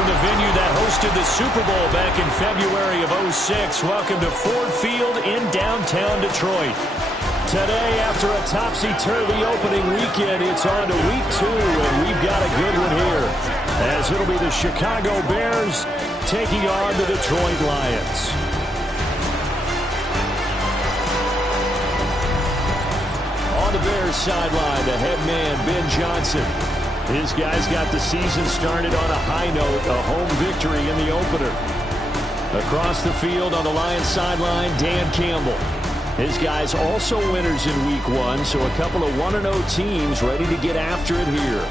from the venue that hosted the Super Bowl back in February of '06. Welcome to Ford Field in downtown Detroit. Today, after a topsy-turvy opening weekend, it's on to week 2, and we've got a good one here, as it'll be the Chicago Bears taking on the Detroit Lions. On the Bears sideline, the head man, Ben Johnson. His guys got the season started on a high note, a home victory in the opener. Across the field on the Lions sideline, Dan Campbell. His guys also winners in week 1, so a couple of 1-0 teams ready to get after it here.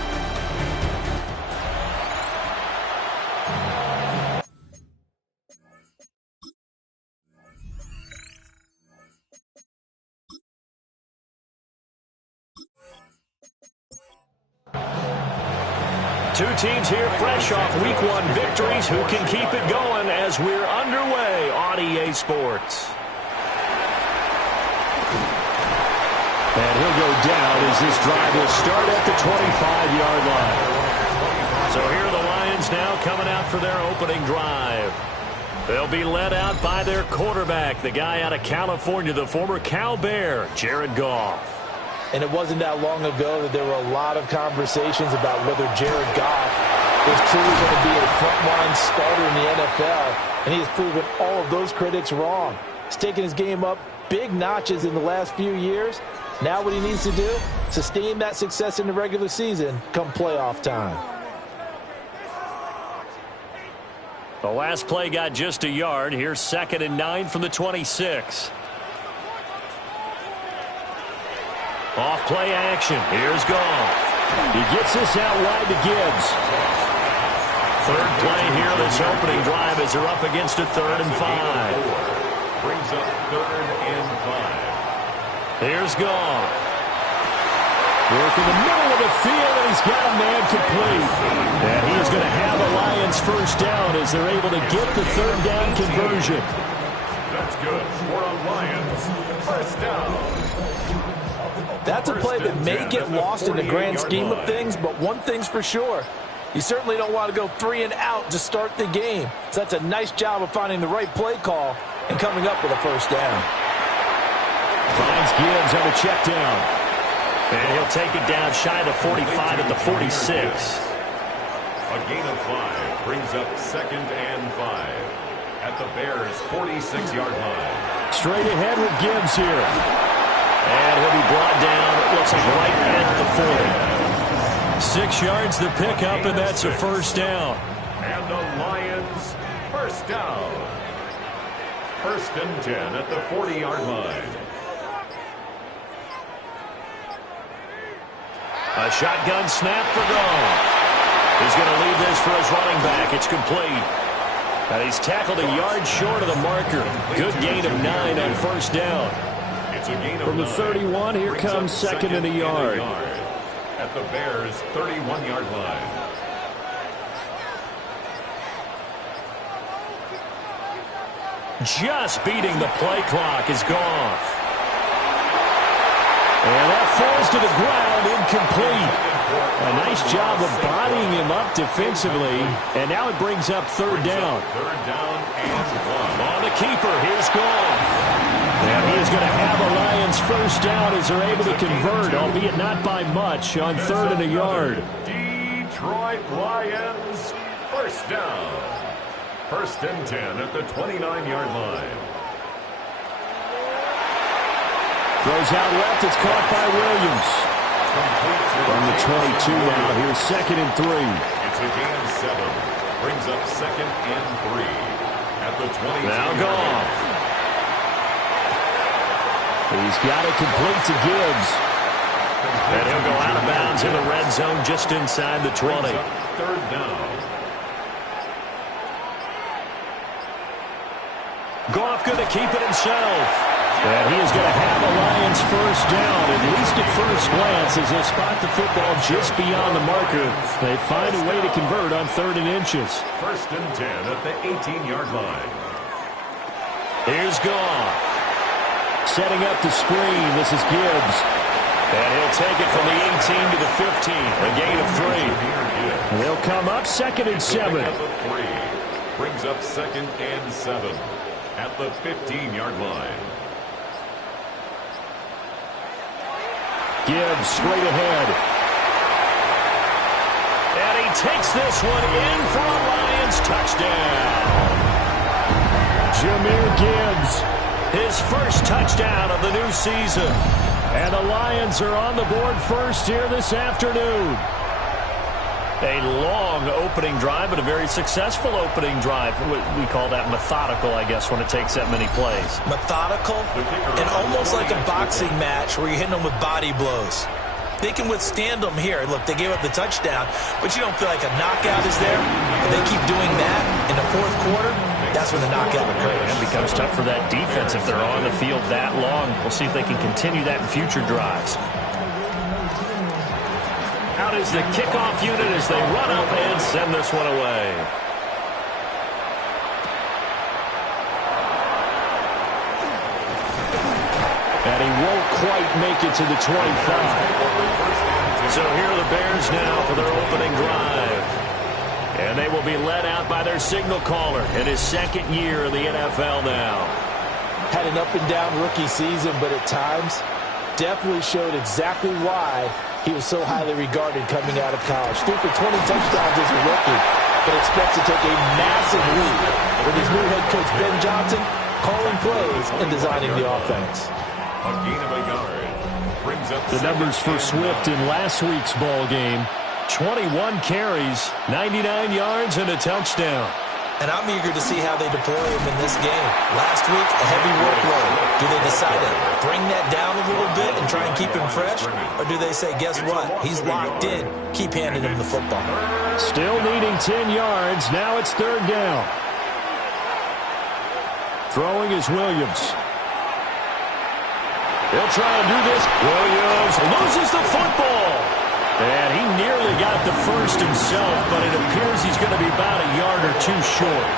Two teams here fresh off week 1 victories. Who can keep it going as we're underway on EA Sports? And he'll go down as this drive will start at the 25-yard line. So here are the Lions now coming out for their opening drive. They'll be led out by their quarterback, the guy out of California, the former Cal Bear, Jared Goff. And it wasn't that long ago that there were a lot of conversations about whether Jared Goff was truly going to be a frontline starter in the NFL. And he has proven all of those critics wrong. He's taken his game up big notches in the last few years. Now what he needs to do, sustain that success in the regular season come playoff time. The last play got just a yard. Here's 2nd and 9 from the 26. Off play action. Here's Goff. He gets this out wide to Gibbs. Third play here, this opening drive as they're up against a 3rd and 5. Brings up 3rd and 5. Here's Goff. Work in the middle of the field, and he's got a man complete. And he is going to have a Lions first down as they're able to get the 3rd down conversion. That's good for a Lions first down. That's a play that may get lost in the grand scheme of things, but one thing's for sure. You certainly don't want to go 3 and out to start the game. So that's a nice job of finding the right play call and coming up with a first down. Finds Gibbs on the check down. And he'll take it down shy of the 45 at the 46. A gain of 5 brings up 2nd and 5 at the Bears' 46-yard line. Straight ahead with Gibbs here. And he'll be brought down, it looks like right at the 40. 6 yards the pickup, and that's a first down. And the Lions first down. 1st and 10 at the 40-yard line. A shotgun snap for Goff. He's going to leave this for his running back. It's complete. And he's tackled a yard short of the marker. Good gain of 9 on first down. From the 31, here comes 2nd and a yard. At the Bears' 31-yard line. Just beating the play clock is Goff. And that falls to the ground, incomplete. A nice job of bodying him up defensively. And now it brings up 3rd down. 3rd down and 1. On the keeper, here's Goff. And he is going to have a Lions first down as they're able to convert, albeit not by much, on 3rd and a yard. Detroit Lions first down. 1st and 10 at the 29-yard line. Throws out left. It's caught by Williams. From the 22 now. Here's 2nd and 3. It's a gain of 7. Brings up 2nd and 3 at the 22. Now Goff. He's got it complete to Gibbs. And he'll go out of bounds in the red zone just inside the 20. 3rd down. Goff going to keep it himself. And he is going to have a Lions first down, at least at first glance, as they spot the football just beyond the marker. They find a way to convert on 3rd and inches. 1st and 10 at the 18-yard line. Here's Goff. Setting up the screen. This is Gibbs. And he'll take it from the 18 to the 15, a gain of 3. They'll come up 2nd and 7. Brings up 2nd and 7 at the 15-yard line. Gibbs straight ahead. And he takes this one in for a Lions touchdown. Jahmyr Gibbs, his first touchdown of the new season. And the Lions are on the board first here this afternoon. A long opening drive, but a very successful opening drive. We call that methodical, I guess, when it takes that many plays. Methodical and almost like a boxing match where you're hitting them with body blows. They can withstand them here. Look, they gave up the touchdown, but you don't feel like a knockout is there. If they keep doing that in the 4th quarter, that's when the knockout occurs. It becomes tough for that defense if they're on the field that long. We'll see if they can continue that in future drives. Out is the kickoff unit as they run up and send this one away. And he won't quite make it to the 25. So here are the Bears now for their opening drive. And they will be led out by their signal caller in his 2nd year in the NFL now. Had an up-and-down rookie season, but at times definitely showed exactly why he was so highly regarded coming out of college. Threw for 20 touchdowns as a rookie, but expects to take a massive leap with his new head coach, Ben Johnson, calling plays and designing the offense. A gain of a yard. Brings up the numbers for Swift in last week's ball game. 21 carries, 99 yards, and a touchdown. And I'm eager to see how they deploy him in this game. Last week, a heavy workload. Do they decide to bring that down a little bit and try and keep him fresh? Or do they say, guess what? He's locked in. Keep handing him the football. Still needing 10 yards. Now it's 3rd down. Throwing is Williams. He'll try and do this. Williams loses the football. And he nearly got the first himself, but it appears he's going to be about a yard or 2 short.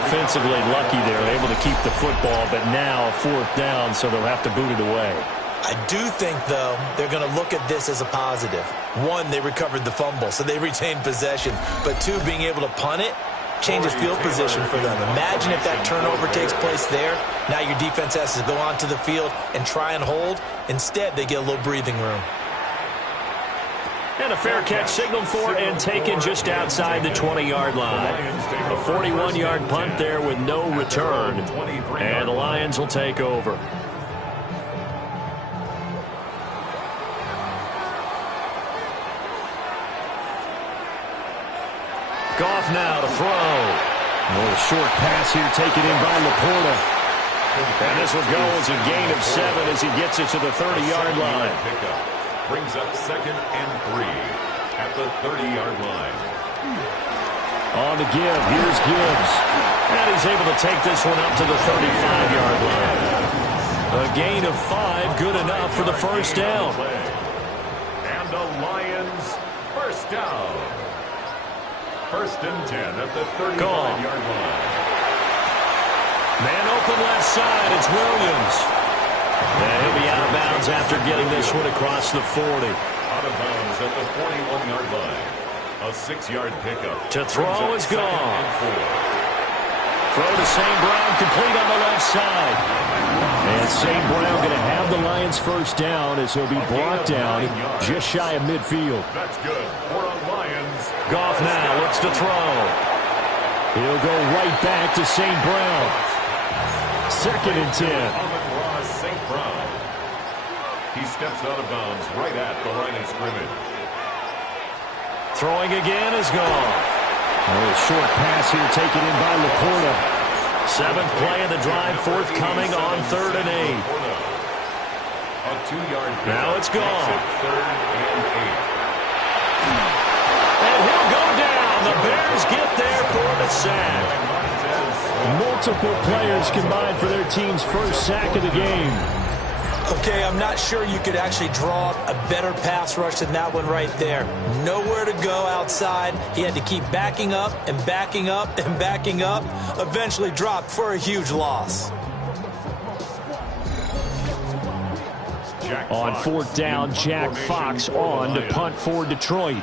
Offensively lucky they're able to keep the football, but now 4th down, so they'll have to boot it away. I do think, though, they're going to look at this as a positive. 1, they recovered the fumble, so they retained possession. But 2, being able to punt it changes field position for them. Imagine if that turnover takes place there. Now your defense has to go onto the field and try and hold. Instead, they get a little breathing room. And a fair catch signaled for and taken just outside the 20-yard line. A 41-yard punt there with no return. And the Lions will take over. Goff now to throw. A little short pass here taken in by Laporta. And this will go as a gain of 7 as he gets it to the 30-yard line. Brings up 2nd and 3 at the 30-yard line. On the give, here's Gibbs. And he's able to take this one up to the 35-yard line. A gain of 5, good enough for the first down. And the Lions first down. 1st and 10 at the 35-yard line. Man open left side, it's Williams. And he'll be out of bounds after getting this one across the 40. Out of bounds at the 41-yard line. A 6-yard pickup. To throw is gone. Throw to St. Brown, complete on the left side. And St. Brown going to have the Lions first down as he'll be brought down just shy of midfield. That's good for a Lions. Goff now looks to throw. He'll go right back to St. Brown. 2nd and 10. St. Brown. He steps out of bounds right at the line of scrimmage. Throwing again is gone. A little short pass here taken in by Laporta. 7th play of the drive, forthcoming on 3rd and 8. A 2-yard pickup. Now it's gone. 3rd and 8. And he'll go down. The Bears get there for the sack. Multiple players combined for their team's first sack of the game. Okay, I'm not sure you could actually draw a better pass rush than that one right there. Nowhere to go outside. He had to keep backing up and backing up and backing up. Eventually dropped for a huge loss. On fourth down, Jack Fox on to punt for Detroit.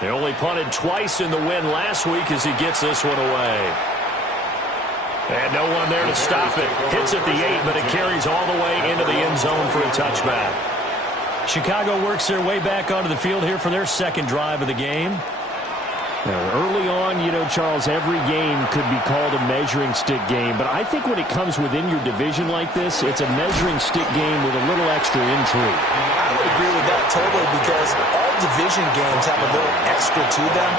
They only punted twice in the win last week as he gets this one away. And no one there to stop it. Hits at the 8, but it carries all the way into the end zone for a touchback. Chicago works their way back onto the field here for their second drive of the game. Now, early on, you know, Charles, every game could be called a measuring stick game. But I think when it comes within your division like this, it's a measuring stick game with a little extra intrigue. I would agree with that totally because all division games have a little extra to them.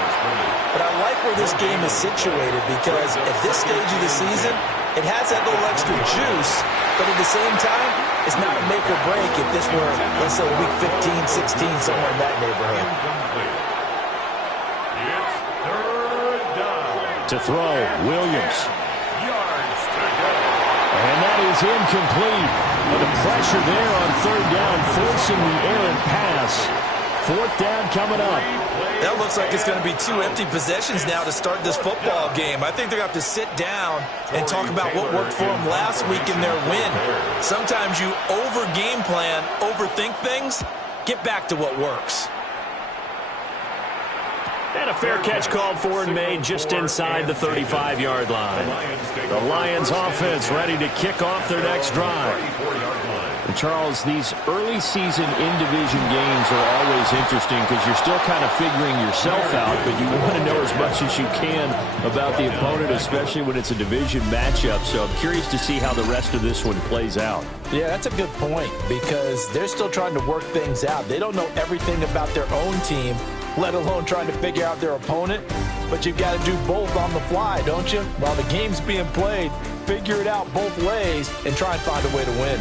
But I like where this game is situated because at this stage of the season, it has that little extra juice. But at the same time, it's not a make or break if this were, let's say, week 15, 16, somewhere in that neighborhood. To throw, Williams. And that is incomplete. But the pressure there on third down, forcing the errant pass. Fourth down coming up. That looks like it's going to be 2 empty possessions now to start this football game. I think they're going to have to sit down and talk about what worked for them last week in their win. Sometimes you over-game plan, overthink things. Get back to what works. And a fair catch called for and made just inside the 35-yard line. The Lions offense ready to kick off their next drive. And Charles, these early season in-division games are always interesting because you're still kind of figuring yourself out, but you want to know as much as you can about the opponent, especially when it's a division matchup. So I'm curious to see how the rest of this one plays out. Yeah, that's a good point because they're still trying to work things out. They don't know everything about their own team, let alone trying to figure out their opponent. But you've got to do both on the fly, don't you? While the game's being played, figure it out both ways and try and find a way to win.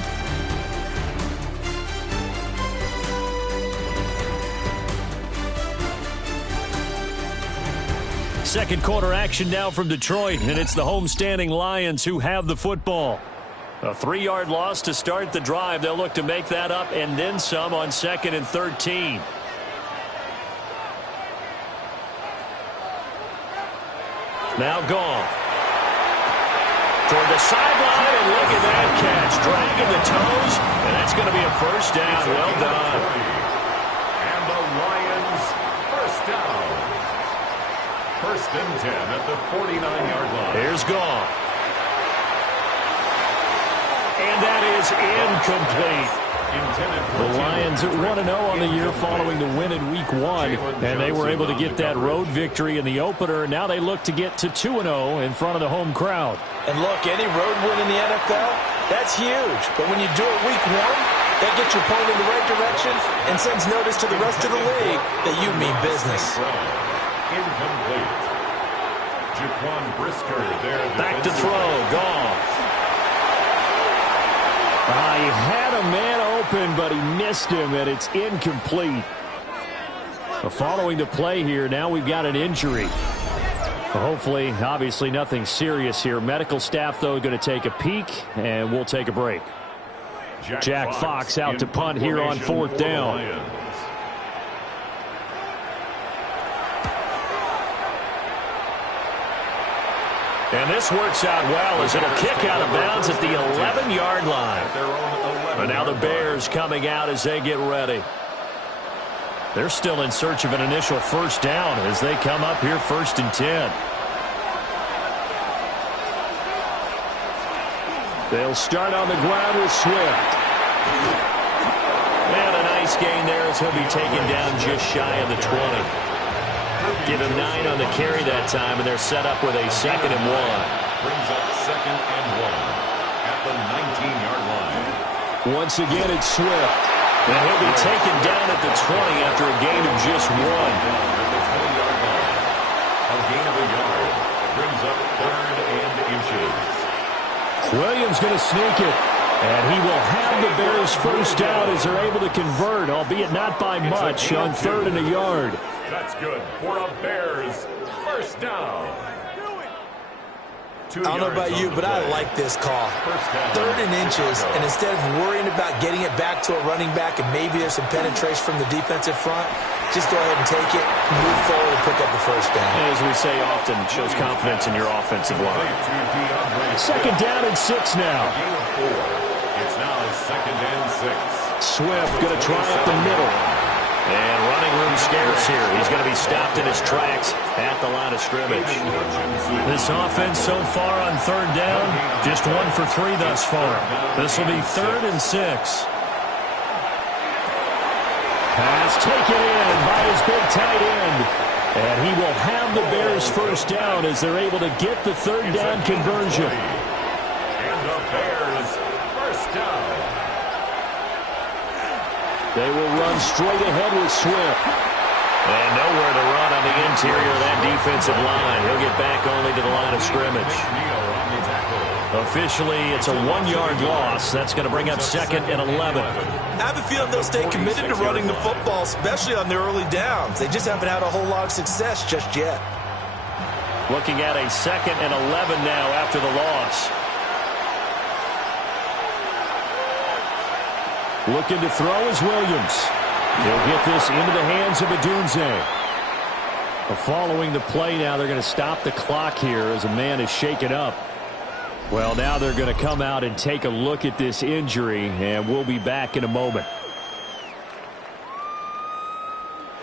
Second quarter action now from Detroit, and it's the homestanding Lions who have the football. A 3-yard loss to start the drive. They'll look to make that up and then some on 2nd and 13. Now gone. Toward the sideline, and look at that catch. Dragging the toes, and that's going to be a first down. Well done. And the Lions first down. First and 10 at the 49-yard line. Here's Goff. And that is incomplete. The Lions at 1-0 on the year following the win in Week 1, and they were able to get that road victory in the opener. Now they look to get to 2-0 in front of the home crowd. And look, any road win in the NFL, that's huge. But when you do it Week 1, that gets your point in the right direction and sends notice to the rest of the league that you mean business. Incomplete. Jaquan Brisker there. Back to throw. Goff. He had a man open, but he missed him, and it's incomplete. Following the play here, now we've got an injury. Hopefully, obviously nothing serious here. Medical staff, though, going to take a peek, and we'll take a break. Jack Fox out to punt here on fourth down. And this works out well as it'll kick out of bounds at the 11-yard line. But now the Bears coming out as they get ready. They're still in search of an initial first down as they come up here 1st and 10. They'll start on the ground with Swift. And a nice gain there as he'll be taken down just shy of the 20. Give him 9 on the carry that time, and they're set up with a 2nd and 1. Brings up 2nd and 1 at the 19-yard line. Once again, it's Swift. And he'll be taken down at the 20 after a gain of just 1. At the 20-yard line. A gain of a yard. Brings up 3rd and inches. Williams going to sneak it. And he will have the Bears first down as they're able to convert, albeit not by much, on 3rd and a yard. That's good for a Bears first down. I don't know about you, but I like this call. 3rd and inches, and instead of worrying about getting it back to a running back and maybe there's some penetration from the defensive front, just go ahead and take it, move forward, and pick up the first down. As we say often, shows confidence in your offensive line. 2nd down and 6 now. It's now 2nd and 6. Swift going to try up the middle. And running room scarce here. He's going to be stopped in his tracks at the line of scrimmage. This offense so far on 3rd down, just 1 for 3 thus far. This will be 3rd and 6. Pass taken in by his big tight end. And he will have the Bears first down as they're able to get the 3rd down conversion. And the Bears first down. They will run straight ahead with Swift. And nowhere to run on the interior of that defensive line. He'll get back only to the line of scrimmage. Officially, it's a 1-yard loss. That's going to bring up 2nd and 11. I have a feeling they'll stay committed to running the football, especially on their early downs. They just haven't had a whole lot of success just yet. Looking at a 2nd and 11 now after the loss. Looking to throw is Williams. He'll get this into the hands of Odunze. Following the play now, they're going to stop the clock here as a man is shaken up. Well, now they're going to come out and take a look at this injury, and we'll be back in a moment.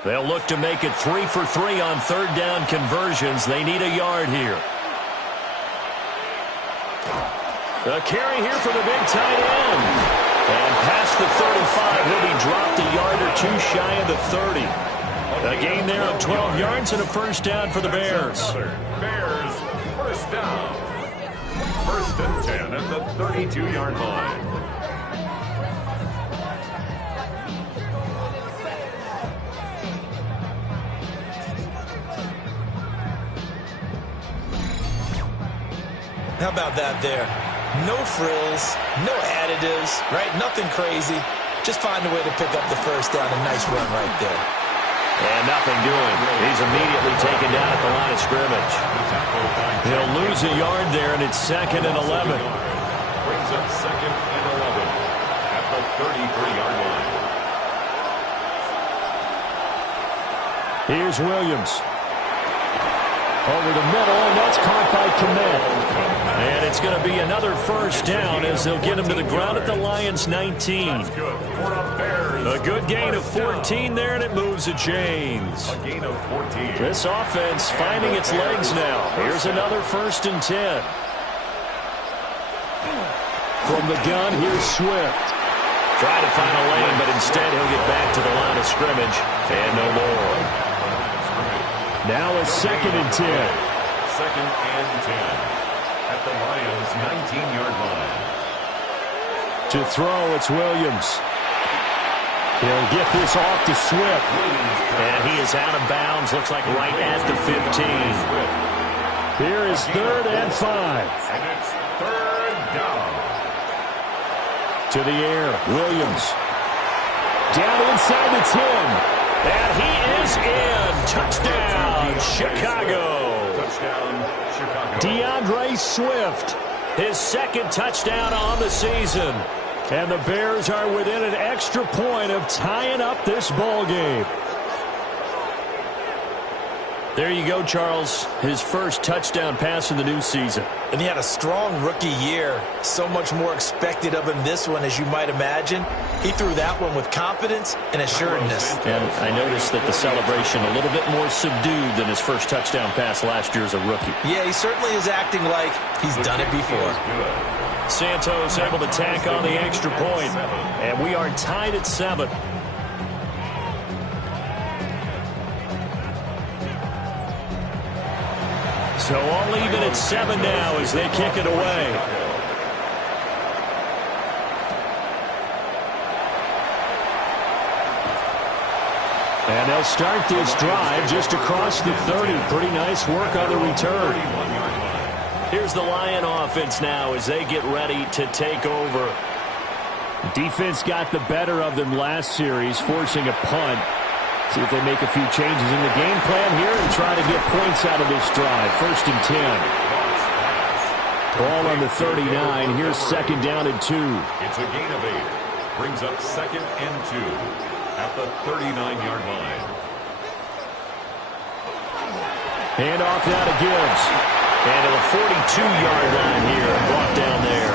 They'll look to make it 3 for 3 on 3rd down conversions. They need a yard here. A carry here for the big tight end. And past the 35, he'll be dropped a yard or 2 shy of the 30. A gain there of 12 yards and a first down for the Bears. Bears first down. 1st and 10 at the 32-yard line. How about that there? No frills, no additives, right? Nothing crazy. Just find a way to pick up the first down. A nice run right there. And nothing doing. He's immediately taken down at the line of scrimmage. He'll lose a yard there, and it's 2nd and 11. Brings up 2nd and 11 at the 33-yard line. Here's Williams. Over the middle, and that's caught by Kmet. And it's going to be another first down as they'll get him to the ground at the Lions' 19. A good gain of 14 there, and it moves the chains. A gain of 14. This offense finding its legs now. Here's another 1st and 10. From the gun, here's Swift. Try to find a lane, but instead he'll get back to the line of scrimmage. And no more. Now a 2nd and 10. 2nd and 10 at the Lions' 19-yard line. To throw, it's Williams. He'll get this off to Swift. And he is out of bounds. Looks like right at the 15. Here is 3rd and 5. And it's 3rd down. To the air, Williams. Down inside the 10. And he is in. Touchdown, Chicago. Touchdown, Chicago. DeAndre Swift, his 2nd touchdown on the season. And the Bears are within an extra point of tying up this ball game. There you go, Charles. His first touchdown pass of the new season. And he had a strong rookie year. So much more expected of him this one, as you might imagine. He threw that one with confidence and assuredness. And I noticed that the celebration a little bit more subdued than his first touchdown pass last year as a rookie. Yeah, he certainly is acting like he's done it before. Santos able to tack on the extra point. And we are tied at 7. So all even at 7 now as they kick it away. And they'll start this drive just across the 30. Pretty nice work on the return. Here's the Lion offense now as they get ready to take over. Defense got the better of them last series, forcing a punt. See if they make a few changes in the game plan here and try to get points out of this drive. 1st and 10. Ball on the 39. Here's 2nd down and 2. It's a gain of 8. Brings up 2nd and 2 at the 39-yard line. Hand off now to Gibbs. And to the 42-yard line here, brought down there.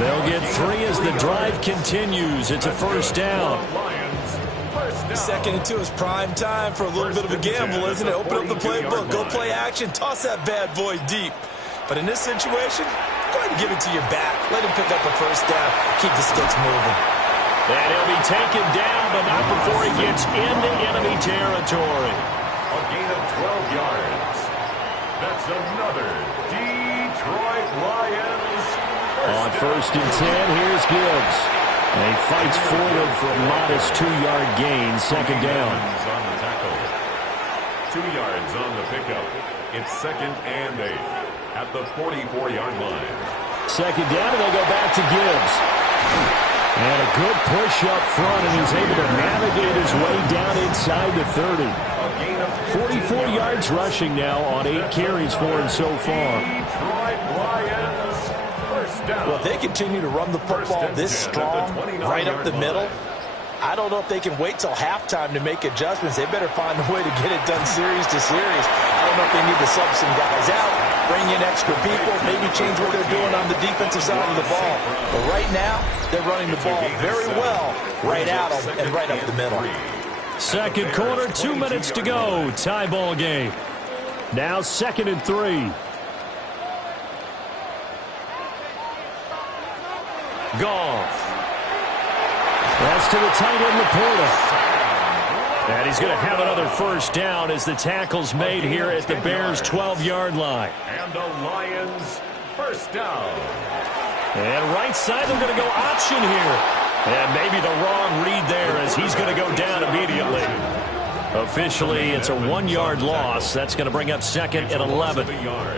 They'll They'll get 3 as the drive continues. It's a first down. Second and 2 is prime time for a little bit of a gamble, isn't it? Open up the playbook, go play action, toss that bad boy deep. But in this situation, go ahead and give it to your back. Let him pick up a first down. Keep the sticks moving. And he'll be taken down, but not before he gets into enemy territory. A gain of 12 yards. That's another Detroit Lions. On first and 10, here's Gibbs. And he fights forward for a modest 2-yard gain, second down. On the tackle. 2 yards on the pickup. It's second and 8 at the 44-yard line. Second down, and they go back to Gibbs. And a good push up front, and he's able to navigate his way down inside the 30. 44 yards rushing now on 8 carries for him so far. Detroit Lions, first down. Well, if they continue to run the football this strong, right up the middle, I don't know if they can wait till halftime to make adjustments. They better find a way to get it done series to series. I don't know if they need to sub some guys out, bring in extra people, maybe change what they're doing on the defensive side of the ball. But right now, they're running the ball very well right at them and right up the middle. Second quarter, 2 minutes to go. Tie ball game. Now second and 3. Goff. That's to the tight end, Laporta. And he's going to have another first down as the tackle's made here at the Bears' 12-yard line. And the Lions, first down. And right side, they're going to go option here. And maybe the wrong read there as he's going to go down immediately. Officially, it's a 1-yard loss. That's going to bring up second and 11.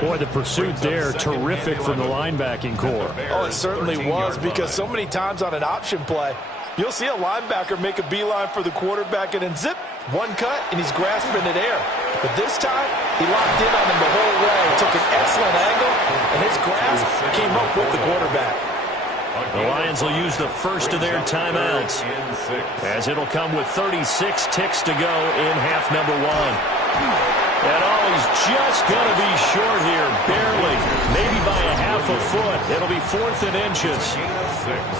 Boy, the pursuit there, terrific from the linebacking core. Oh, it certainly was, because so many times on an option play, you'll see a linebacker make a beeline for the quarterback and then zip, one cut, and he's grasping at air. But this time, he locked in on him the whole way, took an excellent angle, and his grasp came up with the quarterback. The Lions will use the first of their timeouts, as it'll come with 36 ticks to go in half number 1. And he's just going to be short here, barely, maybe by a half a foot. It'll be 4th and inches.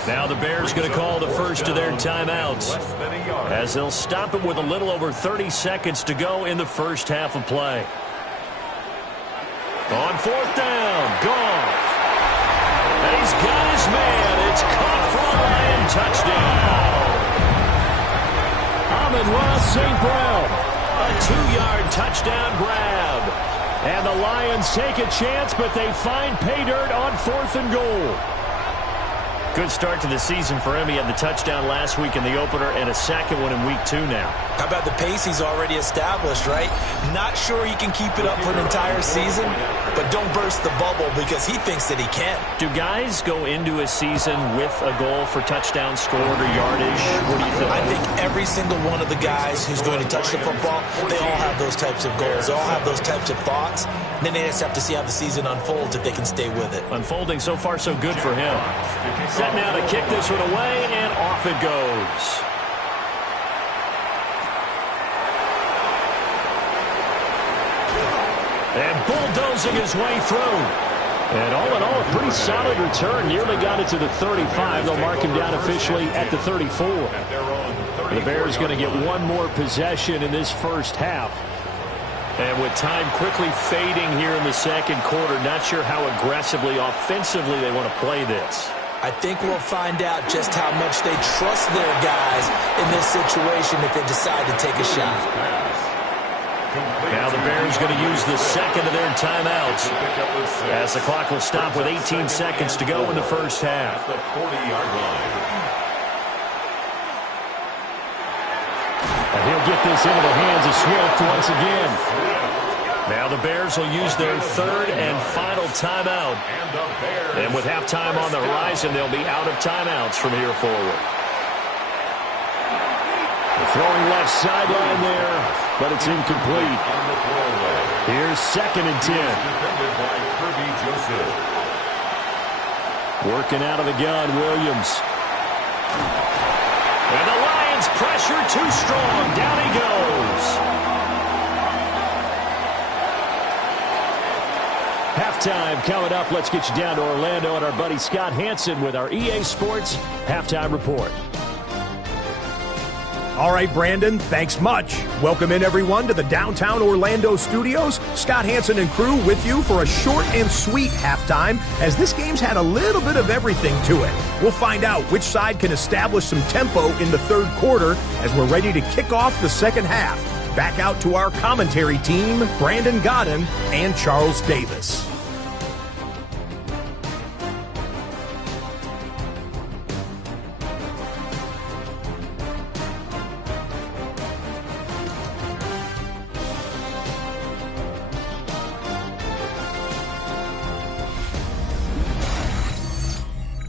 Now the Bears going to call the first of their timeouts, as they'll stop it with a little over 30 seconds to go in the first half of play. On 4th down, Goff. And he's got his man. It's caught for a Lion touchdown. Amon-Ra St. Brown. A 2-yard touchdown grab. And the Lions take a chance, but they find pay dirt on 4th and goal. Good start to the season for him. He had the touchdown last week in the opener and a second one in week 2 now. How about the pace he's already established, right? Not sure he can keep it up for an entire season, but don't burst the bubble because he thinks that he can. Do guys go into a season with a goal for touchdown scored or yardage? What do you think? I think every single one of the guys who's going to touch the football, they all have those types of goals. They all have those types of thoughts. Then they just have to see how the season unfolds if they can stay with it. Unfolding so far so good for him. Set now to kick this one away, and off it goes. And bulldozing his way through. And all in all, a pretty solid return. Nearly got it to the 35. They'll mark him down officially at the 34. The Bears going to get one more possession in this first half. And with time quickly fading here in the second quarter, not sure how aggressively, offensively they want to play this. I think we'll find out just how much they trust their guys in this situation if they decide to take a shot. Now the Bears going to use the second of their timeouts, as the clock will stop with 18 seconds to go in the first half. The 40-yard line. And he'll get this into the hands of Swift once again. Now the Bears will use their third and final timeout. And with halftime on the horizon, they'll be out of timeouts from here forward. The throwing left sideline there, but it's incomplete. Here's second and 10. Working out of the gun, Williams. And the Lions pressure too strong. Down he goes. halftime coming up. Let's get you down to Orlando and our buddy Scott Hanson with our EA Sports Halftime Report. All right, Brandon, thanks much. Welcome in, everyone, to the downtown Orlando studios. Scott Hanson and crew with you for a short and sweet halftime, as this game's had a little bit of everything to it. We'll find out which side can establish some tempo in the third quarter as we're ready to kick off the second half. Back out to our commentary team, Brandon Godden and Charles Davis.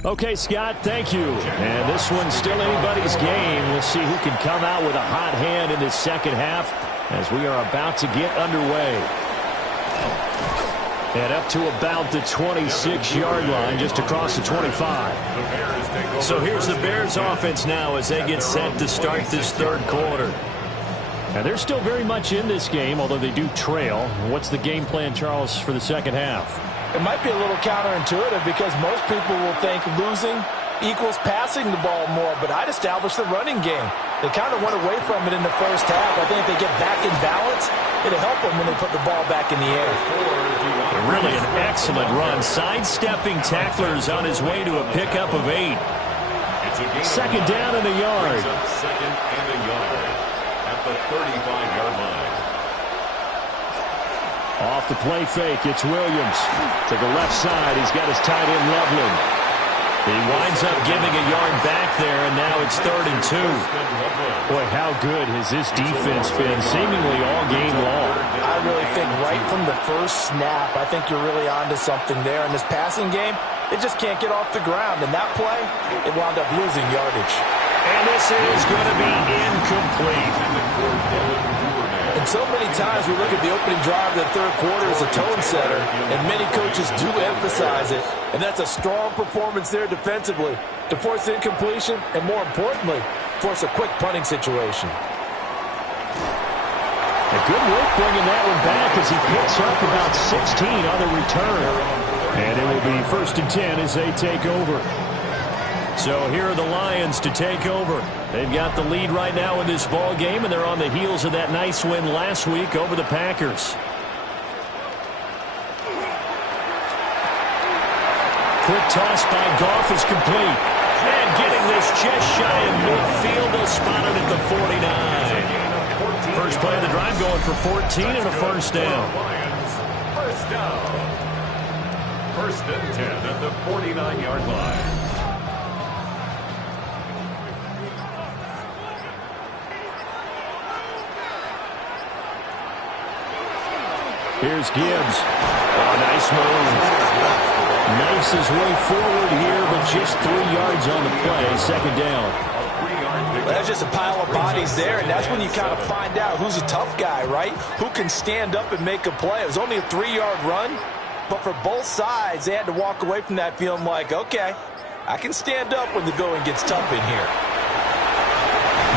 Okay, Scott, thank you. And this one's still anybody's game. We'll see who can come out with a hot hand in this second half as we are about to get underway. And up to about the 26-yard line, just across the 25. So here's the Bears offense now as they get set to start this third quarter. And they're still very much in this game, although they do trail. What's the game plan, Charles, for the second half? It might be a little counterintuitive because most people will think losing equals passing the ball more, but I'd establish the running game. They kind of went away from it in the first half. I think if they get back in balance, it'll help them when they put the ball back in the air. Really an excellent run. Sidestepping tacklers on his way to a pickup of 8. Second down and a yard. Second and a yard at the 35-yard line. Off the play fake, it's Williams. To the left side, he's got his tight end Loveland. He winds up giving a yard back there, and now it's 3rd and 2. Boy, how good has this defense been seemingly all game long? I really think right from the first snap, I think you're really onto something there. In this passing game, it just can't get off the ground. And that play, it wound up losing yardage. And this is going to be incomplete. And so many times we look at the opening drive of the third quarter as a tone setter, and many coaches do emphasize it. And that's a strong performance there defensively to force incompletion and, more importantly, force a quick punting situation. A good work bringing that one back as he picks up about 16 on the return. And it will be 1st and 10 as they take over. So here are the Lions to take over. They've got the lead right now in this ball game, and they're on the heels of that nice win last week over the Packers. Quick toss by Goff is complete. And getting this just shy of midfield, they'll spot it at the 49. First play of the drive going for 14 and a first down. First down. 1st and 10 at the 49-yard line. Here's Gibbs. Oh, nice move. Knifes his way forward here, but just 3 yards on the play. Second down. Well, there's just a pile of bodies there, and that's when you kind of find out who's a tough guy, right? Who can stand up and make a play. It was only a 3-yard run, but for both sides, they had to walk away from that feeling like, okay, I can stand up when the going gets tough in here.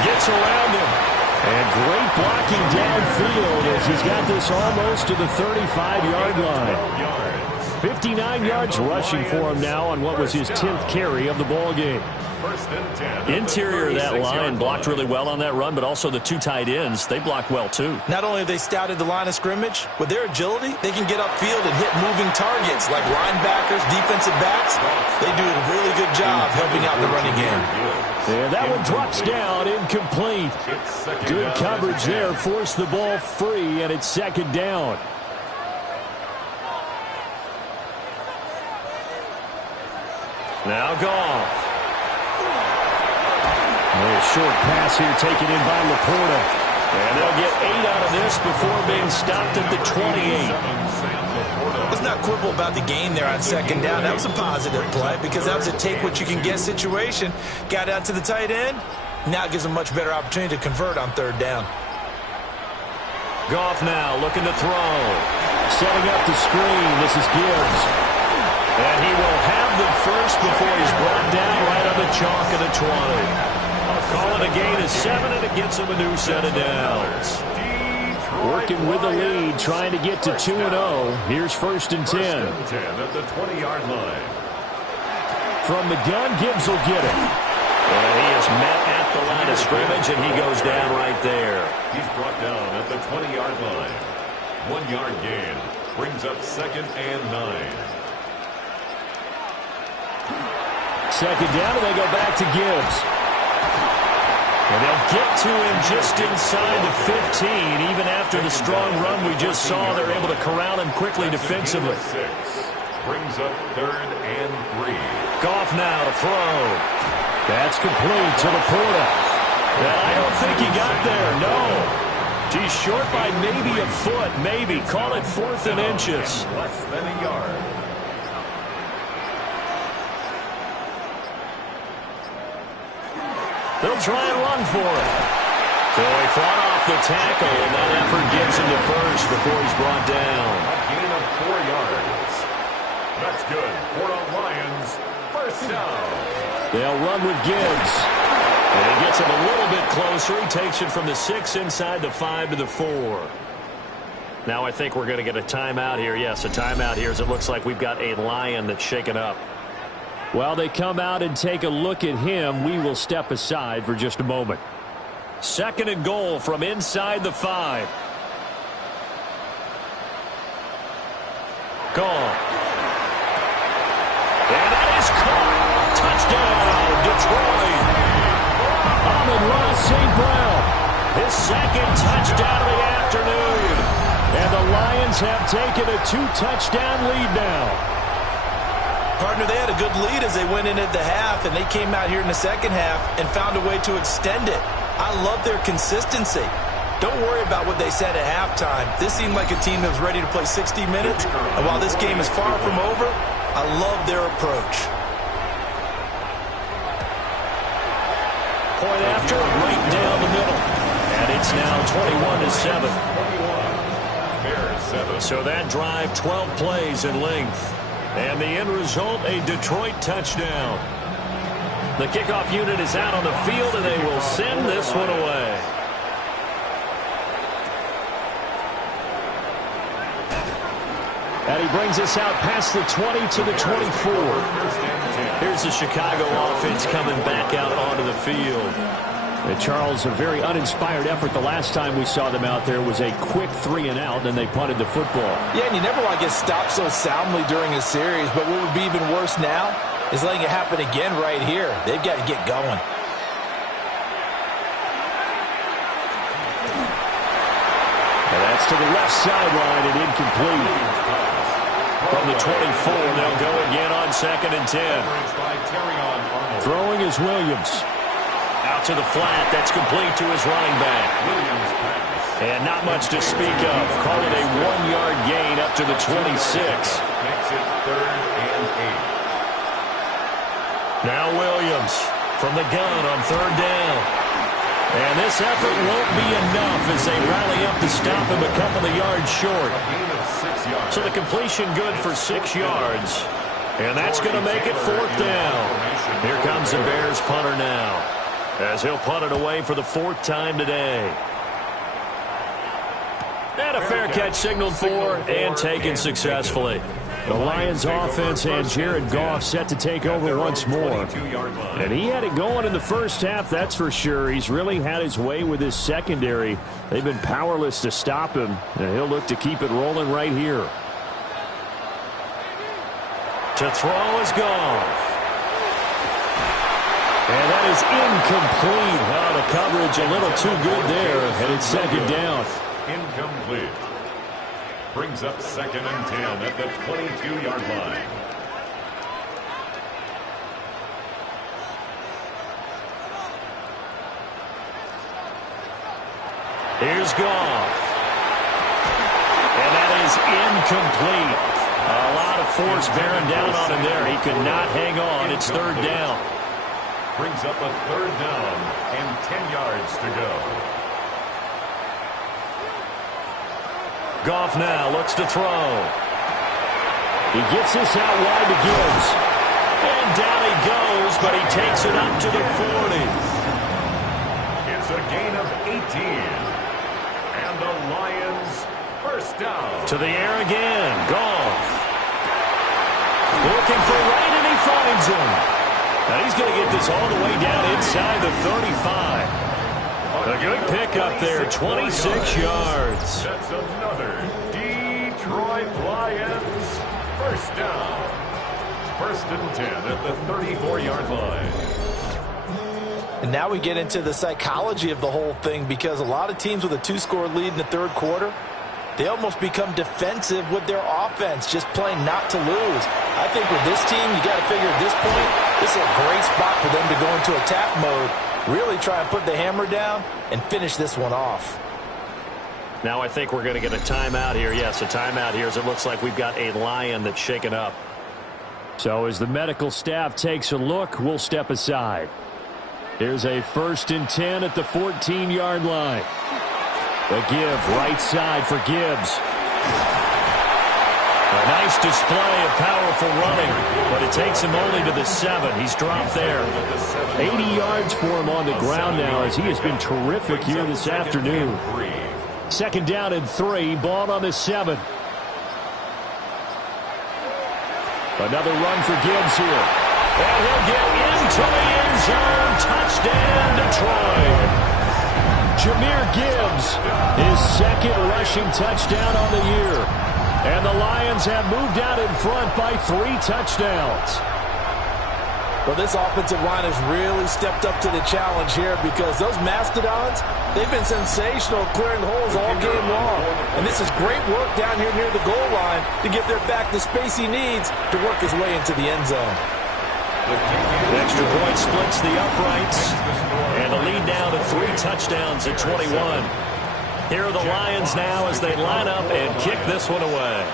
Gets around him. And great blocking downfield as he's got this almost to the 35-yard line. 59 yards rushing for him now on what was his 10th carry of the ball game. Interior of that line blocked really well on that run, but also the 2 tight ends, they blocked well too. Not only have they scouted the line of scrimmage, with their agility, they can get upfield and hit moving targets like linebackers, defensive backs. They do a really good job helping out the running game. And that one drops down, incomplete. Good coverage there, forced the ball free, and it's second down. Now Goff. A short pass here taken in by Laporta. And they'll get 8 out of this before being stopped at the 28. Let's not quibble about the gain there on second down. That was a positive play because that was a take-what-you-can-get situation. Got out to the tight end. Now it gives them a much better opportunity to convert on third down. Goff now looking to throw. Setting up the screen. This is Gibbs. And he will have the first before he's brought down right on the chalk of the 20. Call it a gain of 7, and it gets him a new set of downs. working with the lead, trying to get to 2-0. Here's 1st and 10. 10 at the 20-yard line. From the gun, Gibbs will get it. And he is met at the line of scrimmage, and he goes down right there. He's brought down at the 20-yard line. 1-yard gain brings up 2nd and 9. 2nd down, and they go back to Gibbs. And they'll get to him just inside the 15. Even after the strong run we just saw, they're able to corral him quickly defensively. 6 brings up 3rd and 3. Goff now to throw. That's complete to Laporta. And I don't think he got there, no. He's short by maybe a foot, maybe. Call it 4th and inches. Less than a yard. They'll try and run for it. So he fought off the tackle, and that effort gets him to first before he's brought down. A gain of 4 yards. That's good for the Lions. 1st down. They'll run with Gibbs. And he gets him a little bit closer. He takes it from the 6 inside the 5 to the 4. Now I think we're going to get a timeout here. Yes, a timeout here as it looks like we've got a Lion that's shaken up. While they come out and take a look at him, we will step aside for just a moment. 2nd and goal from inside the 5. Gone. And that is caught. Touchdown, Detroit. Amon-Ra St. Brown, His 2nd touchdown of the afternoon. and the Lions have taken a 2-touchdown lead now. Partner, they had a good lead as they went into the half, and they came out here in the 2nd half and found a way to extend it. I love their consistency. Don't worry about what they said at halftime. This seemed like a team that was ready to play 60 minutes, and while this game is far from over, I love their approach. Point after, right down the middle. And it's now 21-7. So that drive, 12 plays in length. And the end result, a Detroit touchdown. The kickoff unit is out on the field, and they will send this one away. And he brings us out past the 20 to the 24. Here's the Chicago offense coming back out onto the field. And Charles, a very uninspired effort the last time we saw them out there was a quick 3-and-out, and they punted the football. Yeah, and you never want to get stopped so soundly during a series, but what would be even worse now is letting it happen again right here. They've got to get going. And that's to the left sideline and incomplete. From the 24, they'll go again on 2nd and 10. Throwing is Williams. Out to the flat. That's complete to his running back. And not much to speak of. Call it a 1-yard gain up to the 26. Makes it 3rd and 8. Now Williams from the gun on 3rd down. And this effort won't be enough as they rally up to stop him a couple of yards short. So the completion good for 6 yards. And that's going to make it 4th down. Here comes the Bears punter now, as he'll punt it away for the 4th time today. And a fair catch signaled for and taken successfully. The Lions offense and Jared Goff set to take over once more. And he had it going in the first half, that's for sure. He's really had his way with his secondary. They've been powerless to stop him, and he'll look to keep it rolling right here. To throw is Goff. And that is incomplete. Oh, the coverage a little too good there, and it's 2nd down. Incomplete. Brings up 2nd and 10 at the 22-yard line. Here's Goff. And that is incomplete. A lot of force bearing down on him there. He could not hang on. It's 3rd down. Brings up a 3rd down and 10 yards to go. Goff now looks to throw. He gets this out wide to Gibbs. And down he goes, but he takes it up to the 40. It's a gain of 18. And And the Lions first down. To the air again. Goff. Looking for Wright, and he finds him. Now he's going to get this all the way down inside the 35. A good pickup there, 26 yards. That's another Detroit Lions first down. 1st and 10 at the 34-yard line. And now we get into the psychology of the whole thing, because a lot of teams with a 2-score lead in the third quarter, they almost become defensive with their offense, just playing not to lose. I think with this team, you got to figure at this point, this is a great spot for them to go into attack mode, really try and put the hammer down and finish this one off. Now I think we're going to get a timeout here. Yes, a timeout here, as it looks like we've got a Lion that's shaken up. So as the medical staff takes a look, we'll step aside. Here's a 1st and 10 at the 14-yard line. The give right side for Gibbs. A nice display of powerful running, but it takes him only to the 7. He's dropped there. 80 yards for him on the ground now, as he has been terrific here this afternoon. 2nd down and 3, ball on the 7. Another run for Gibbs here. And he'll get into the end zone. Touchdown, Detroit. Jahmyr Gibbs, his 2nd rushing touchdown on the year. And the Lions have moved out in front by 3 touchdowns. Well, this offensive line has really stepped up to the challenge here, because those Mastodons, they've been sensational clearing holes all game long. And this is great work down here near the goal line to give their back the space he needs to work his way into the end zone. The extra point splits the uprights, and the lead now to 3 touchdowns at 21. Here are the Lions now as they line up and kick this one away.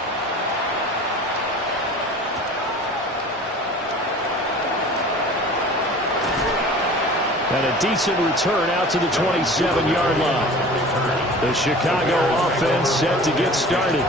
And a decent return out to the 27-yard line. The Chicago offense set to get started.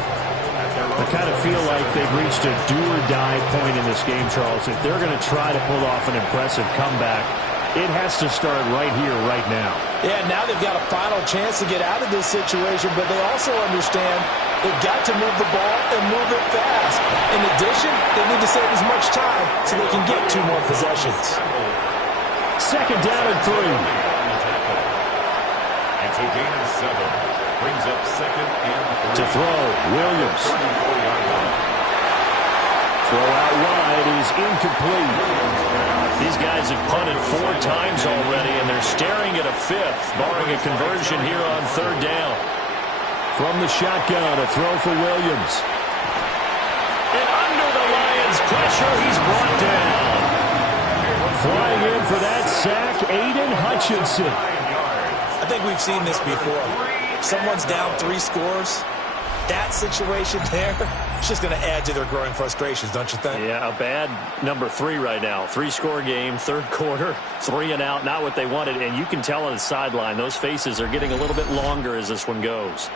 I kind of feel like they've reached a do-or-die point in this game, Charles. If they're going to try to pull off an impressive comeback, it has to start right here, right now. Yeah, now they've got a final chance to get out of this situation, but they also understand they've got to move the ball and move it fast. In addition, they need to save as much time so they can get 2 more possessions. 2nd down and 3. It's a gain of 7. Brings up 2nd and 3. To throw, Williams. 34-yard line. Throw out wide is incomplete. These guys have punted 4 times already, and they're staring at a 5th, barring a conversion here on 3rd down. From the shotgun, a throw for Williams. And under the Lions' pressure, he's brought down. Flying in for that sack, Aiden Hutchinson. I think we've seen this before. Someone's down 3 scores. That situation there, it's just going to add to their growing frustrations, don't you think? Yeah, a bad number 3 right now. 3-score game, 3rd quarter, 3 and out, not what they wanted. And you can tell on the sideline, those faces are getting a little bit longer as this one goes.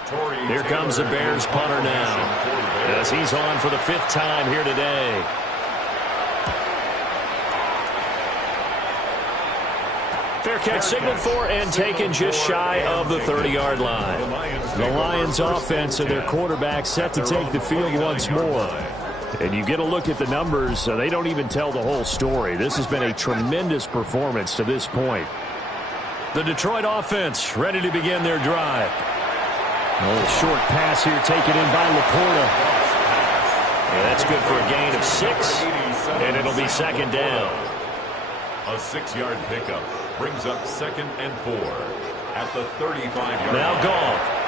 Here comes the Bears punter now, as he's on for the 5th time here today. Fair catch signaled for and taken just shy of the 30-yard line. The Lions offense and their quarterback set to take the field once more. And you get a look at the numbers, they don't even tell the whole story. This has been a tremendous performance to this point. The Detroit offense ready to begin their drive. A little short pass here taken in by Laporta. Yeah, that's good for a gain of 6, and it'll be 2nd down. A 6-yard pickup brings up 2nd and 4 at the 35-yard line. Now Goff.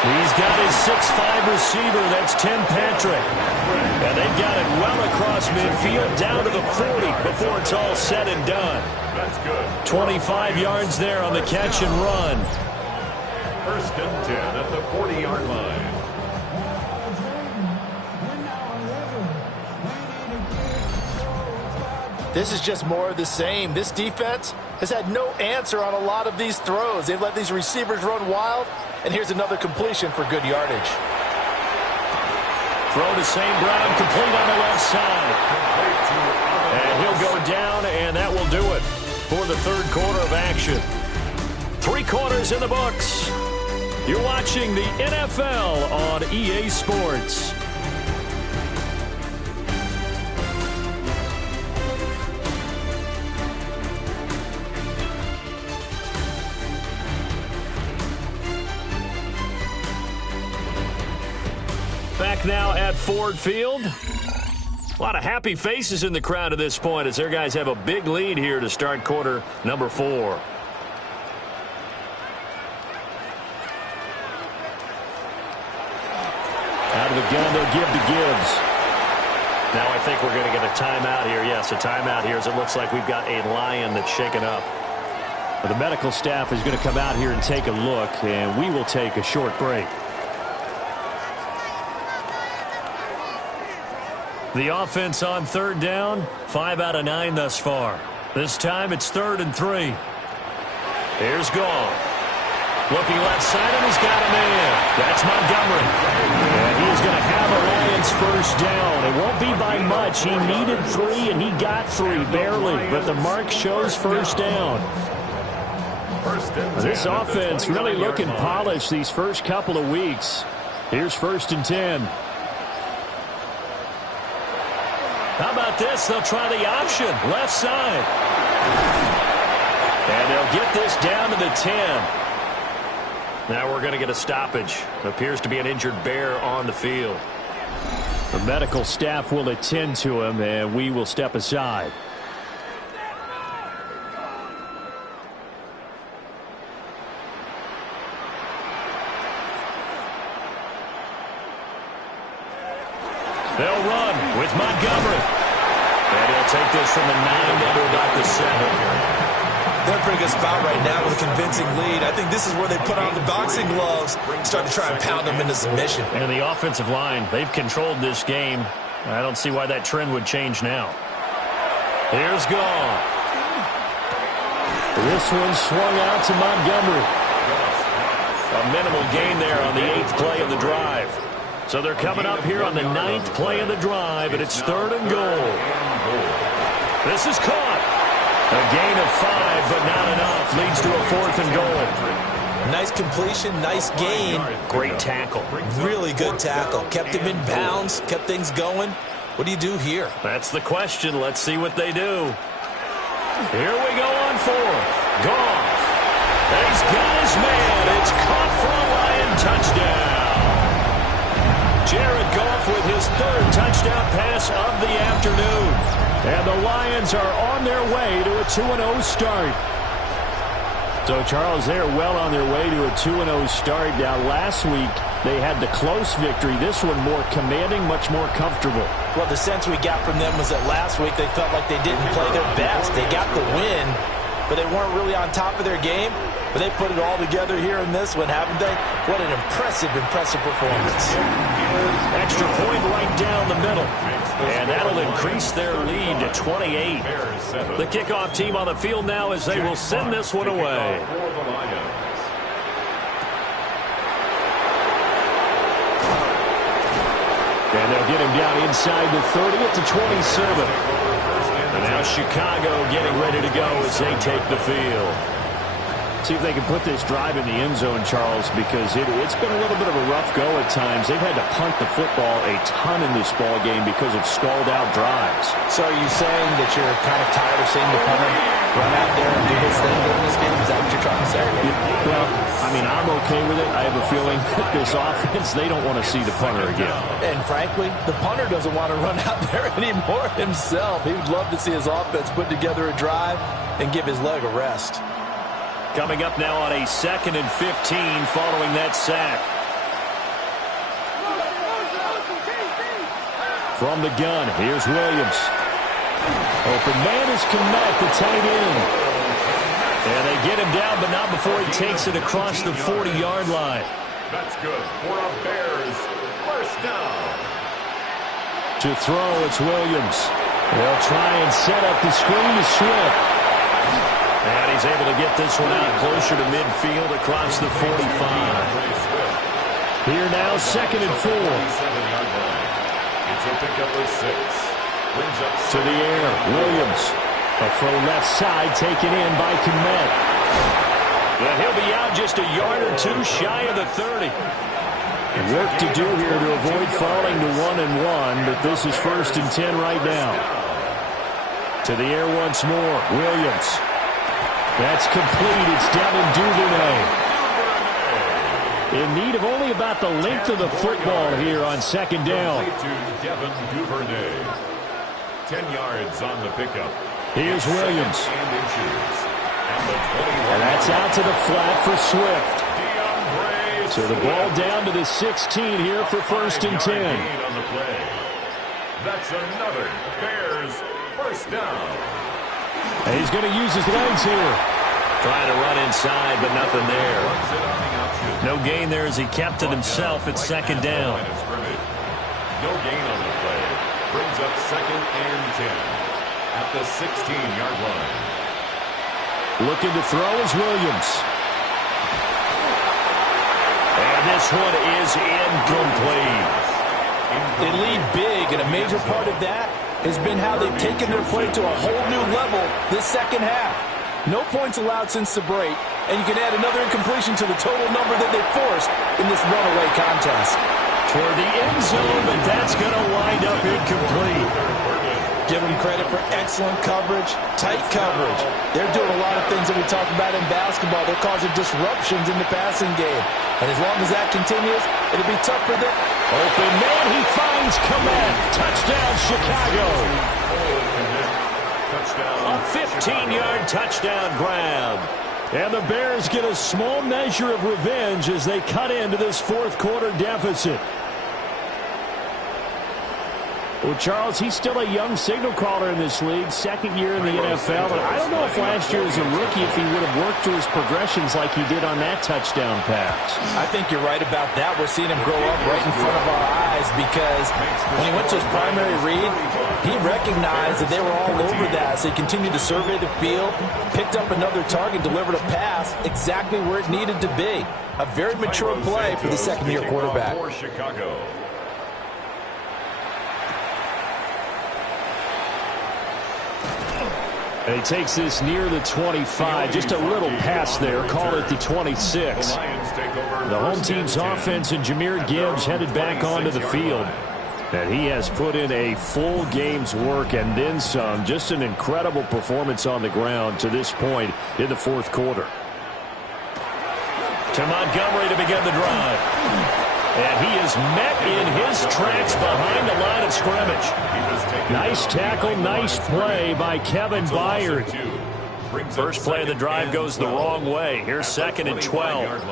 He's got his 6'5 receiver. That's Tim Patrick. And they've got it well across midfield down to the 40 before it's all said and done. That's good. 25 yards there on the catch and run. 1st and 10 at the 40-yard line. This is just more of the same. This defense has had no answer on a lot of these throws. They've let these receivers run wild, and here's another completion for good yardage. Throw to St. Brown, complete on the left side. And he'll go down, and that will do it for the 3rd quarter of action. 3 quarters in the books. You're watching the NFL on EA Sports. Back now at Ford Field. A lot of happy faces in the crowd at this point as their guys have a big lead here to start quarter number 4. Out of the gun, they'll give to Gibbs. Now I think we're going to get a timeout here. Yes, a timeout here as it looks like we've got a Lion that's shaken up. Well, the medical staff is going to come out here and take a look, and we will take a short break. The offense on third down, 5 out of 9 thus far. This time it's 3rd and 3. Here's Goff. Looking left side, and he's got a man. That's Montgomery. And he is going to have a Lions first down. It won't be by much. He needed 3, and he got 3, barely. But the mark shows first down. This offense really looking polished these first couple of weeks. Here's 1st and 10. How about this? They'll try the option, left side. And they'll get this down to the 10. Now we're going to get a stoppage. Appears to be an injured Bear on the field. The medical staff will attend to him, and we will step aside. They'll run with Montgomery. And he'll take this from the 9 down to about the 7. They're in a pretty good spot right now with a convincing lead. I think this is where they put on the boxing gloves, start to try and pound them into submission. And the offensive line, they've controlled this game. I don't see why that trend would change now. Here's Goff. This one swung out to Montgomery. A minimal gain there on the 8th play of the drive. So they're coming up here on the 9th play of the drive, and it's 3rd and goal. This is caught. A gain of 5, but not enough. Leads to a 4th and goal. Nice completion, nice gain. Great tackle. Really good tackle. Kept him in bounds, kept things going. What do you do here? That's the question. Let's see what they do. Here we go on 4th. Goff. He's got his man. It's caught for a Lion touchdown. Jared Goff with his 3rd touchdown pass of the afternoon. And the Lions are on their way to a 2-0 start. So, Charles, they're well on their way to a 2-0 start. Now, last week, they had the close victory. This one more commanding, much more comfortable. Well, the sense we got from them was that last week they felt like they didn't play their best. They got the win, but they weren't really on top of their game. But they put it all together here in this one, haven't they? What an impressive, impressive performance. Extra point right down the middle. And that'll increase their lead to 28. The kickoff team on the field now as they will send this one away. And they'll get him down inside the 30 at the 27. And now Chicago getting ready to go as they take the field. See if they can put this drive in the end zone, Charles, because it's been a little bit of a rough go at times. They've had to punt the football a ton in this ball game because of stalled-out drives. So are you saying that you're kind of tired of seeing the punter run out there and do his thing during this game? Is that what you're trying to say? Well, I mean, I'm okay with it. I have a feeling that this offense, they don't want to see the punter again. And frankly, the punter doesn't want to run out there anymore himself. He would love to see his offense put together a drive and give his leg a rest. Coming up now on a 2nd and 15 following that sack. From the gun, here's Williams. Open man is Kmet, the tight end. And they get him down, but not before he takes it across the 40-yard line. That's good for a Bears first down. To throw, it's Williams. They'll try and set up the screen to Swift. And he's able to get this one out closer to midfield across the 45. Here now, 2nd and 4. It's a pickup of 6. Brings up to the air, Williams. A throw left side taken in by Kmet. But he'll be out just a yard or two shy of the 30. Work to do here to avoid falling to 1-1, but this is 1st and 10 right now. To the air once more. Williams. That's complete. It's down in Duvernay. In need of only about the length of the football here on 2nd down. To Devin Duvernay. 10 yards on the pickup. Here's Williams. And that's out to the flat for Swift. So the ball down to the 16 here for 1st and 10. On the play. That's another Bears first down. And he's going to use his legs here. Trying to run inside, but nothing there. No gain there as he kept it himself at 2nd down. No gain on the play. Brings up 2nd and 10 at the 16-yard line. Looking to throw is Williams. And this one is incomplete. They lead big, and a major part of that has been how they've taken their play to a whole new level this second half. No points allowed since the break, and you can add another incompletion to the total number that they forced in this runaway contest. Toward the end zone, but that's going to wind up incomplete. Give them credit for excellent coverage, tight coverage. They're doing a lot of things that we talk about in basketball. They're causing disruptions in the passing game. And as long as that continues, it'll be tough for them. Open man, he finds Kmet. Touchdown, Chicago. A 15-yard touchdown grab. And the Bears get a small measure of revenge as they cut into this 4th quarter deficit. Well, Charles, he's still a young signal caller in this league, 2nd year in the NFL. And I don't know if last year as a rookie, if he would have worked through his progressions like he did on that touchdown pass. I think you're right about that. We're seeing him grow up right in front of our eyes because when he went to his primary read, he recognized that they were all over that. So he continued to survey the field, picked up another target, delivered a pass exactly where it needed to be. A very mature play for the 2nd-year quarterback. For Chicago. And he takes this near the 25. Just a little pass there. Call it the 26. The home team's offense and Jahmyr Gibbs headed back onto the field. And he has put in a full game's work and then some. Just an incredible performance on the ground to this point in the 4th quarter. To Montgomery to begin the drive. And he is met in his tracks behind the line of scrimmage. Nice tackle, nice play by Kevin Byard. First play of the drive goes the wrong way. Here's 2nd and 12.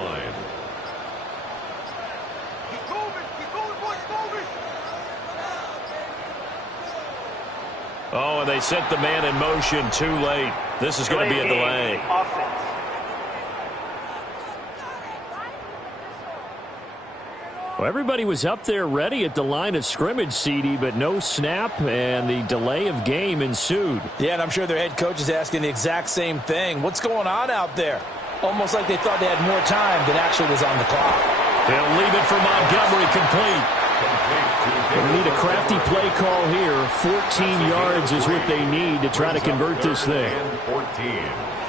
Oh, and they sent the man in motion too late. This is going to be a delay. Well, everybody was up there ready at the line of scrimmage, CD, but no snap, and the delay of game ensued. Yeah, and I'm sure their head coach is asking the exact same thing. What's going on out there? Almost like they thought they had more time than actually was on the clock. They'll leave it for Montgomery complete. They need a crafty play call here. 14 yards is what they need to try to convert this thing.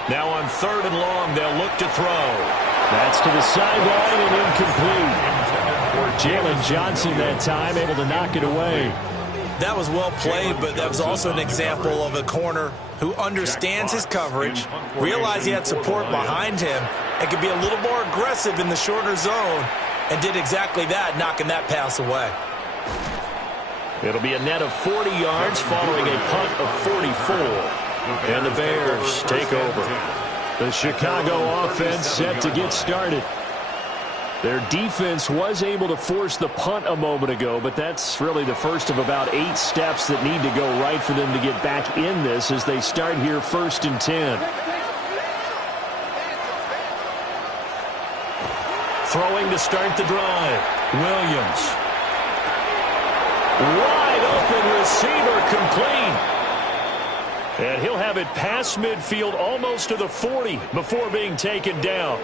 Now on 3rd and long, they'll look to throw. That's to the sideline and incomplete. Jalen Johnson that time able to knock it away. That was well played, but that was also an example of a corner who understands his coverage, realized he had support behind him, and could be a little more aggressive in the shorter zone, and did exactly that, knocking that pass away. It'll be a net of 40 yards following a punt of 44. And the Bears take over. The Chicago offense set to get started. Their defense was able to force the punt a moment ago, but that's really the first of about 8 steps that need to go right for them to get back in this as they start here 1st and 10. Throwing to start the drive. Williams. Wide open receiver complete. And he'll have it past midfield almost to the 40 before being taken down.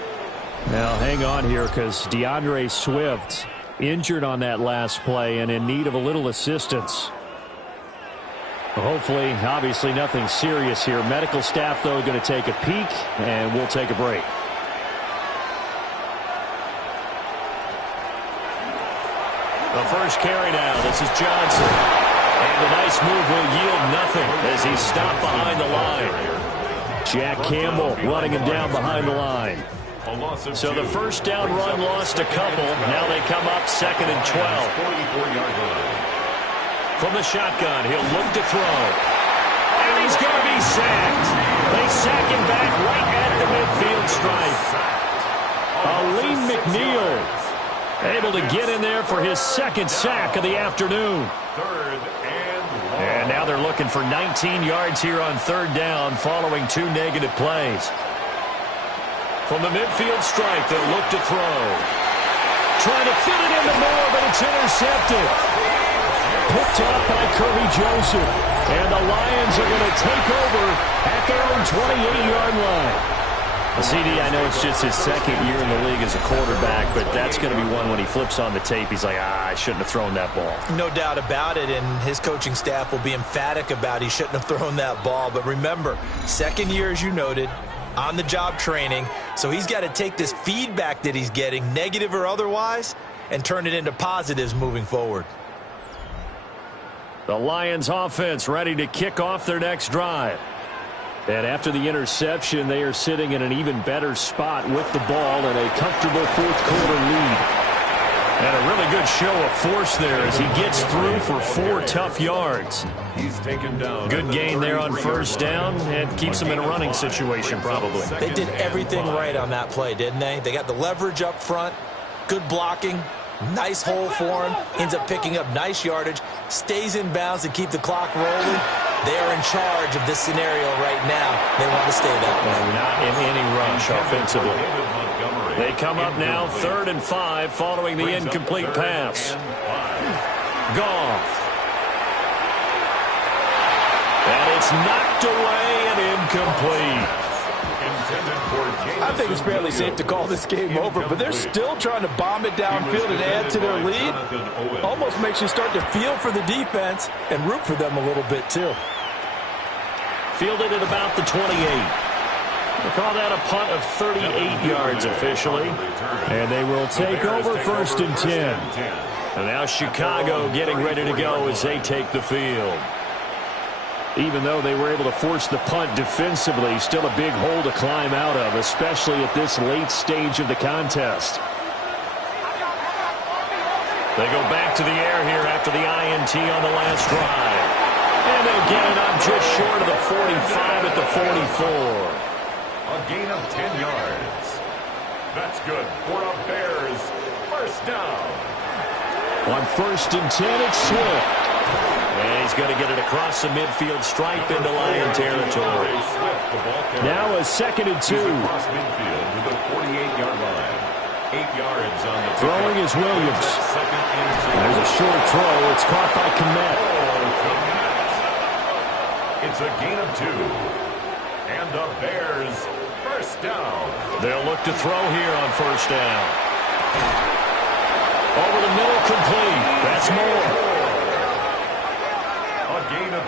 Now, hang on here because DeAndre Swift injured on that last play and in need of a little assistance. Hopefully, obviously nothing serious here. Medical staff, though, going to take a peek, and we'll take a break. first carry now. This is Johnson. And the nice move will yield nothing as he's stopped behind the line. Jack Campbell running him down behind the line. So the first down run lost a couple. Now they come up 2nd and 12. From the shotgun, he'll look to throw. And he's going to be sacked. They sack him back right at the midfield stripe. Aleem McNeil able to get in there for his 2nd sack of the afternoon. And now they're looking for 19 yards here on 3rd down following 2 negative plays. From the midfield stripe, they'll look to throw. Trying to fit it into Moore, but it's intercepted. Picked up by Kirby Joseph. And the Lions are going to take over at their own 28-yard line. CD, I know it's just his 2nd year in the league as a quarterback, but that's going to be one when he flips on the tape, he's like, I shouldn't have thrown that ball. No doubt about it, and his coaching staff will be emphatic about he shouldn't have thrown that ball. But remember, 2nd year, as you noted, on-the-job training, so he's got to take this feedback that he's getting, negative or otherwise, and turn it into positives moving forward. The Lions offense ready to kick off their next drive. And after the interception, they are sitting in an even better spot with the ball and a comfortable 4th quarter lead. And a really good show of force there as he gets through for 4 tough yards. He's taken down. Good gain there on 1st down and keeps him in a running situation probably. They did everything right on that play, didn't they? They got the leverage up front, good blocking, nice hole for him, ends up picking up nice yardage, stays in bounds to keep the clock rolling. They are in charge of this scenario right now. They want to stay that way. Not in any rush offensively. They come up now 3rd and 5 following the incomplete pass. Goff. And it's knocked away and incomplete. I think it's fairly safe to call this game over, but they're still trying to bomb it downfield and add to their lead. Almost makes you start to feel for the defense and root for them a little bit too. Fielded at about the 28. We'll call that a punt of 38 yards officially. And they will take over 1st and 10. And now Chicago getting ready to go as they take the field. Even though they were able to force the punt defensively, still a big hole to climb out of, especially at this late stage of the contest. They go back to the air here after the INT on the last drive. And they'll get it up just short of the 45 at the 44. A gain of 10 yards. That's good for the Bears. 1st down. On 1st and 10, it's Swift. And he's going to get it across the midfield stripe into Lion territory. Now a 2nd and 2. Across midfield to the 48-yard line. 8 yards on the throwing is Williams. There's a short throw. It's caught by Kmet. It's a gain of 2. And the Bears 1st down. They'll look to throw here on 1st down. Over the middle, complete. That's Moore. A gain of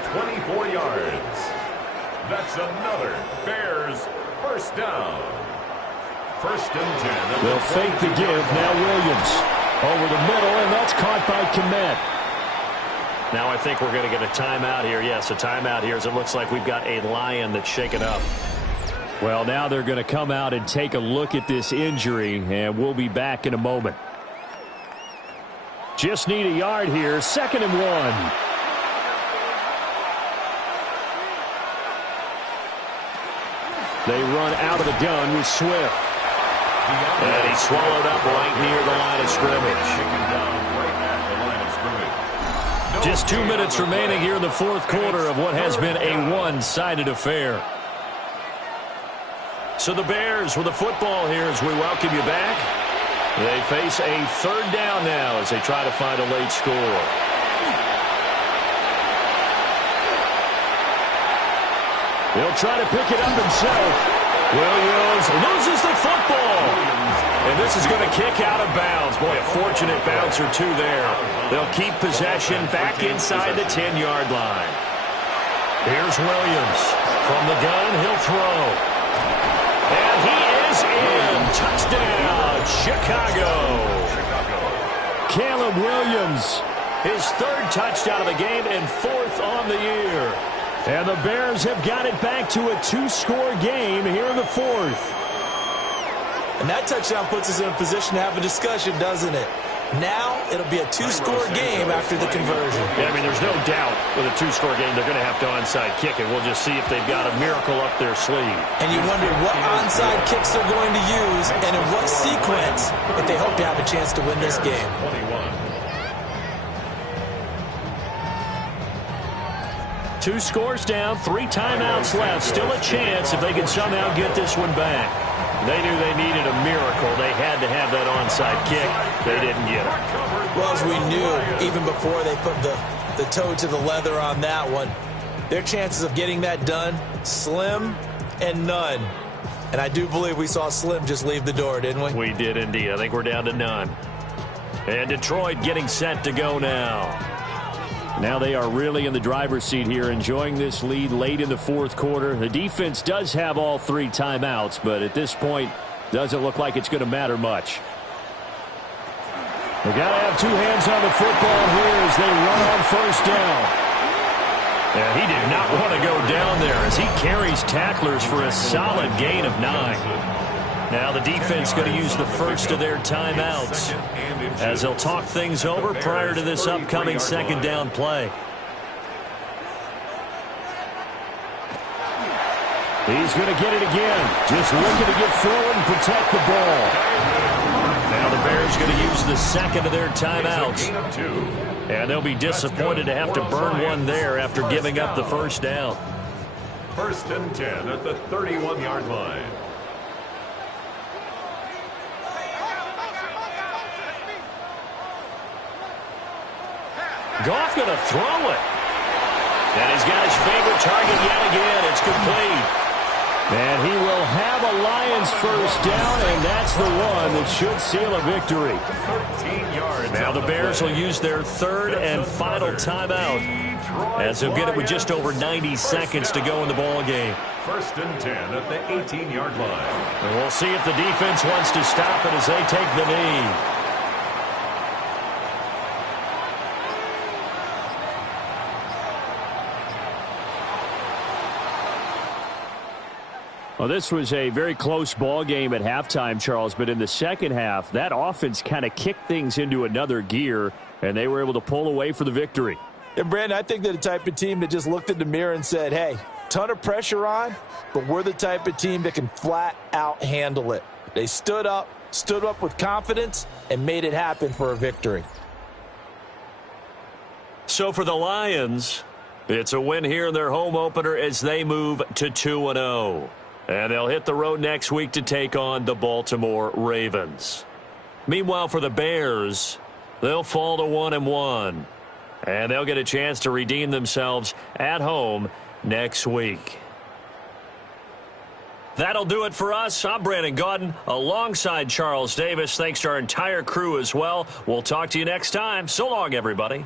24 yards. That's another Bears 1st down. 1st and 10. They'll fake the give. Now Williams over the middle, and that's caught by Kmet. Now I think we're going to get a timeout here. Yes, a timeout here as it looks like we've got a Lion that's shaken up. Well, now they're going to come out and take a look at this injury, and we'll be back in a moment. Just need a yard here. 2nd and 1. They run out of the gun with Swift. And he's swallowed up right near the line of scrimmage. Just 2 minutes remaining here in the 4th quarter of what has been a one-sided affair. So the Bears with the football here as we welcome you back. They face a 3rd down now as they try to find a late score. He'll try to pick it up himself. Williams loses the football. And this is going to kick out of bounds. Boy, a fortunate bounce or two there. They'll keep possession back inside the 10-yard line. Here's Williams. From the gun, he'll throw. And he is in. Touchdown, Chicago. Caleb Williams. His third touchdown of the game and fourth on the year. And the Bears have got it back to a 2-score game here in the fourth. And that touchdown puts us in a position to have a discussion, doesn't it? Now it'll be a 2-score game after the conversion. Yeah, I mean, there's no doubt with a 2-score game they're going to have to onside kick it. We'll just see if they've got a miracle up their sleeve. And you wonder what onside kicks they're going to use and in what sequence if they hope to have a chance to win this game. 2 scores down, 3 timeouts left. Still a chance if they can somehow get this one back. They knew they needed a miracle. They had to have that onside kick. They didn't get it. Well, as we knew, even before they put the toe to the leather on that one, their chances of getting that done, slim and none. And I do believe we saw Slim just leave the door, didn't we? We did indeed. I think we're down to none. And Detroit getting set to go now. Now they are really in the driver's seat here, enjoying this lead late in the fourth quarter. The defense does have all 3 timeouts, but at this point, doesn't look like it's going to matter much. They got to have 2 hands on the football here as they run on first down. Yeah, he did not want to go down there as he carries tacklers for a solid gain of 9. Now the defense going to use the first of their timeouts as they'll talk things over prior to this upcoming second down play. He's going to get it again. Just looking to get forward and protect the ball. Now the Bears going to use the second of their timeouts. And they'll be disappointed to have to burn one there after giving up the first down. 1st and 10 at the 31-yard line. Goff going to throw it. And he's got his favorite target yet again. It's complete. And he will have a Lions first down, and that's the one that should seal a victory. 13 yards. Now the Bears will use their third and final timeout as they'll get it with just over 90 seconds to go in the ball game. 1st and 10 at the 18-yard line. And we'll see if the defense wants to stop it as they take the knee. Well, this was a very close ball game at halftime, Charles, but in the second half, that offense kind of kicked things into another gear, and they were able to pull away for the victory. And, Brandon, I think they're the type of team that just looked in the mirror and said, hey, ton of pressure on, but we're the type of team that can flat out handle it. They stood up with confidence, and made it happen for a victory. So for the Lions, it's a win here in their home opener as they move to 2-0. And they'll hit the road next week to take on the Baltimore Ravens. Meanwhile, for the Bears, they'll fall to 1-1. And they'll get a chance to redeem themselves at home next week. That'll do it for us. I'm Brandon Gaudin alongside Charles Davis. Thanks to our entire crew as well. We'll talk to you next time. So long, everybody.